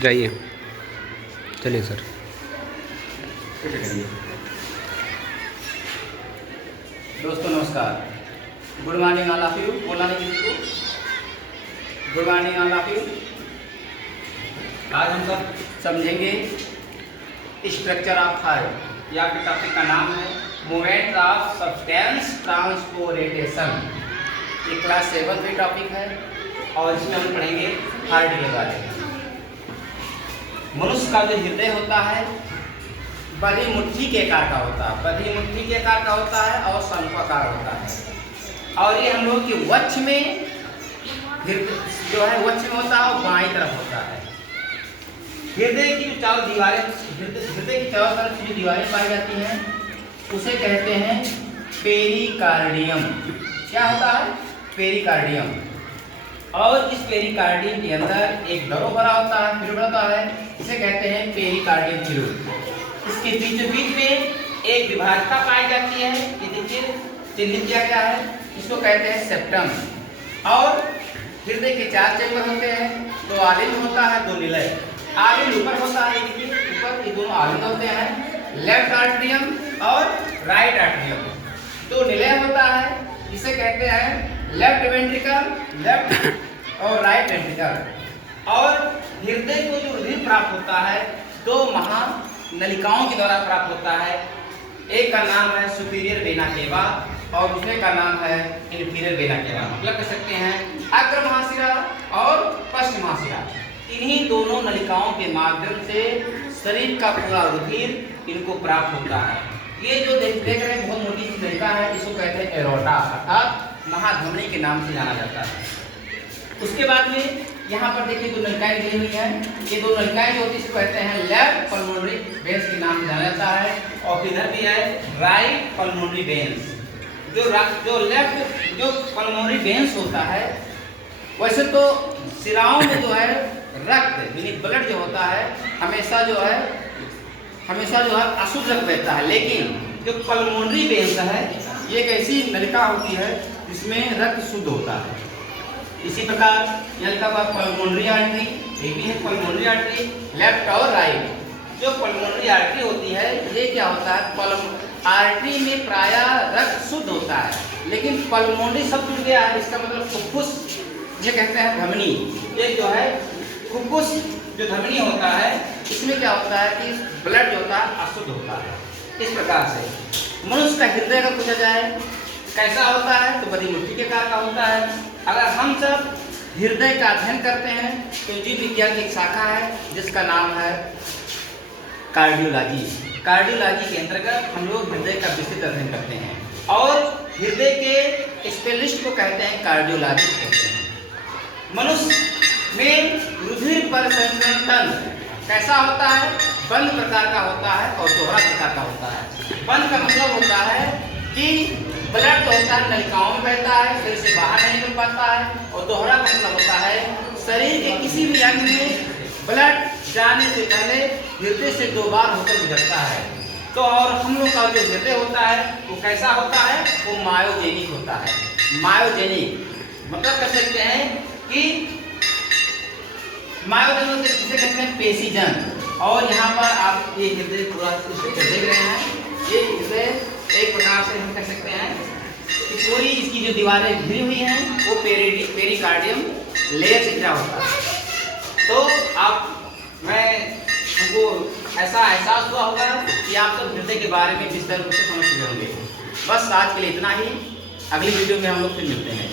जाइए, चलिए सर। दोस्तों नमस्कार, good morning all of you. बोलना नहीं किसी को, good morning all of you. आज हम सब समझेंगे स्ट्रक्चर ऑफ थायराइड। ये आपके टॉपिक का नाम है मूवमेंट ऑफ सब्सटेंस ट्रांसपोर्टेशन। ये क्लास 7 का टॉपिक है और इसमें हम पढ़ेंगे हार्ट के बारे में। मनुष्य का जो हृदय होता है बड़ी मुट्ठी के आकार का होता है, बड़ी मुट्ठी के आकार का होता है और शंक्वाकार होता है। और ये हम लोग की वक्ष में जो है वक्ष में होता है और बाईं तरफ होता है। हृदय की जो चारों दीवारें, हृदय की चारों तरफ जो दीवारें पाई जाती हैं उसे कहते हैं पेरिकार्डियम। क्या होता है? पेरिकार्डियम। और इस पेरिकार्डियम के अंदर एक दरो भरा होता है, फ्लूइड होता है, इसे कहते हैं पेरिकार्डियम फ्लूइड। इसके बीचों बीच में एक विभाजकता पाई जाती है, ये देखिए चिन्हित किया गया है, इसको कहते हैं सेप्टम। और हृदय के 4 चैम्बर होते हैं, 2 आलिंद होता है, 2 निलय। आलिंद ऊपर होता है, देखिए ऊपर ये दोनों आलिंद होते हैं, लेफ्ट आर्टरियम और राइट आर्टरियम। 2 निलय होता है, इसे कहते हैं लेफ्ट वेंट्रिकल, लेफ्ट और राइट वेंट्रिकल। और हृदय को जो रुधिर प्राप्त होता है 2 महानलिकाओं के द्वारा प्राप्त होता है। एक का नाम है सुपीरियर वेना केवा और दूसरे का नाम है इंफीरियर वेना केवा। मतलब कह सकते हैं अग्र महाशिरा और पश्च महाशिरा। इन्हीं दोनों नलिकाओं के माध्यम से शरीर का पूरा रुधिर इनको प्राप्त होता है। ये जो देख रहे हैं बहुत मोटी सी नलिका है, इसको कहते हैं एरोटा अर्थात महाधमनी के नाम से जाना जाता है। उसके बाद में यहाँ पर देखिए 2 नलिकाएं दी हुई हैं। ये 2 नलिकाएं जो होती है इसको कहते हैं लेफ्ट पल्मोनरी वेन्स के नाम से जाना जाता है। और इधर भी है राइट पल्मोनरी वेन्स। जो लेफ्ट जो पल्मोनरी वेन्स होता है, वैसे तो सिराओं में जो है रक्त यानी ब्लड जो होता है हमेशा जो है अशुद्ध रक्त बहता है, लेकिन जो पल्मोनरी वेन्स है ये एक ऐसी नलिका होती है जिसमें रक्त शुद्ध होता है। इसी प्रकार यहाँ लिखा हुआ पल्मोनरी आर्टरी, ये भी है पल्मोनरी आर्टरी, लेफ्ट और राइट। जो पल्मोनरी आर्टरी होती है ये क्या होता है, आर्टरी में प्रायः रक्त शुद्ध होता है, लेकिन पल्मोनरी शब्द जुड़ गया है, इसका मतलब फुफ्फुस, ये कहते हैं धमनी। ये जो है फुफ्फुस जो धमनी होता है इसमें क्या होता है कि ब्लड जो होता है अशुद्ध होता है। इस प्रकार से मनुष्य का हृदय का पूछा जाए कैसा होता है तो बड़ी मुट्ठी के आकार का होता है। अगर हम सब हृदय का अध्ययन करते हैं तो जीव विज्ञान की एक शाखा है जिसका नाम है कार्डियोलॉजी। कार्डियोलॉजी के अंतर्गत हम लोग हृदय का विस्तृत अध्ययन करते हैं और हृदय के स्पेशलिस्ट को कहते हैं कार्डियोलॉजिस्ट कहते हैं। मनुष्य में रुधिर परिसंचरण तंत्र कैसा होता है? बंद प्रकार का होता है और दोहरा प्रकार का होता है। बंद का मतलब होता है कि ब्लड तो होता है नलिकाओं में बहता है, शरीर से बाहर नहीं निकल पाता है। और दोहरा का मतलब होता है शरीर के किसी भी अंग में ब्लड जाने से पहले हृदय से 2 बार होकर गुजरता है। तो और हम लोग का जो हृदय होता है वो कैसा होता है? वो मायोजेनिक होता है। मायोजेनिक मतलब कह सकते हैं कि मायोजेनिक जिसे कहते हैं पेशीजन। और यहाँ पर आप ये हृदय पूरा देख रहे हैं, ये हृदय एक प्रकार से हम कह सकते हैं कि पूरी इसकी जो दीवारें घिरी हुई हैं वो पेरिकार्डियम लेयर से घिरा होता है। तो हमको ऐसा एहसास हुआ होगा कि आप सब हृदय के बारे में विस्तार रूप से समझ चुके होंगे। बस आज के लिए इतना ही, अगली वीडियो में हम लोग फिर मिलते हैं।